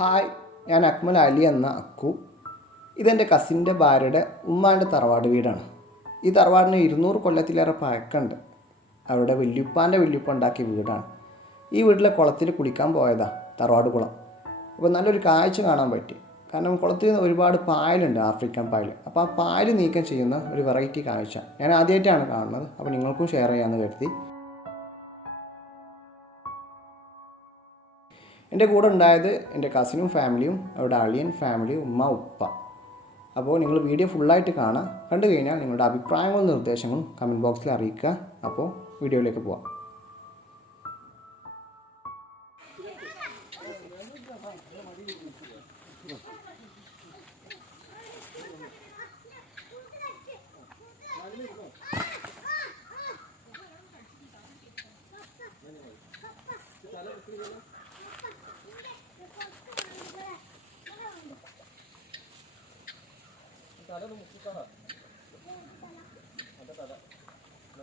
Hi ഞാൻ അക്മൽ അലി എന്ന അക്കു ഇതെൻ്റെ കസിൻ്റെ ഭാര്യയുടെ ഉമ്മാൻ്റെ തറവാട് വീടാണ് ഈ തറവാടിന് ഇരുന്നൂറ് കൊല്ലത്തിലേറെ പഴക്കമുണ്ട് അവരുടെ വല്യുപ്പാൻ്റെ വല്യുപ്പ ഉണ്ടാക്കിയ വീടാണ് ഈ വീട്ടിലെ കുളത്തിൽ കുളിക്കാൻ പോയതാണ് തറവാട് കുളം അപ്പോൾ നല്ലൊരു കാഴ്ച കാണാൻ പറ്റി കാരണം കുളത്തിൽ നിന്ന് ഒരുപാട് പായലുണ്ട് ആഫ്രിക്കൻ പായൽ അപ്പോൾ ആ പായൽ നീക്കം ചെയ്യുന്ന ഒരു വെറൈറ്റി കാഴ്ച ഞാൻ ആദ്യമായിട്ടാണ് കാണുന്നത് അപ്പോൾ നിങ്ങൾക്കും ഷെയർ ചെയ്യാമെന്ന് കരുതി എൻ്റെ കൂടെ ഉണ്ടായത് എൻ്റെ കസിനും ഫാമിലിയും അവരുടെ അളിയൻ ഫാമിലിയും ഉമ്മ ഉപ്പ അപ്പോൾ നിങ്ങൾ വീഡിയോ ഫുള്ളായിട്ട് കാണാം കണ്ടു കഴിഞ്ഞാൽ നിങ്ങളുടെ അഭിപ്രായങ്ങളും നിർദ്ദേശങ്ങളും കമൻറ്റ് ബോക്സിൽ അറിയിക്കുക അപ്പോൾ വീഡിയോയിലേക്ക് പോവാം あれも聞かなかっただから何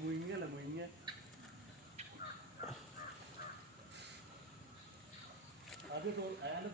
bunyinya lah bunyinya ada tuh ada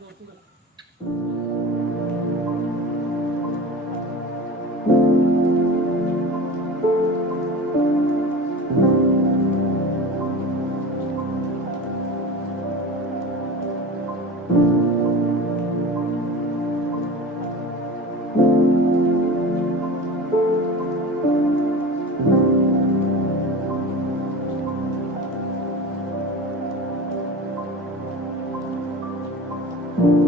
thank mm -hmm. you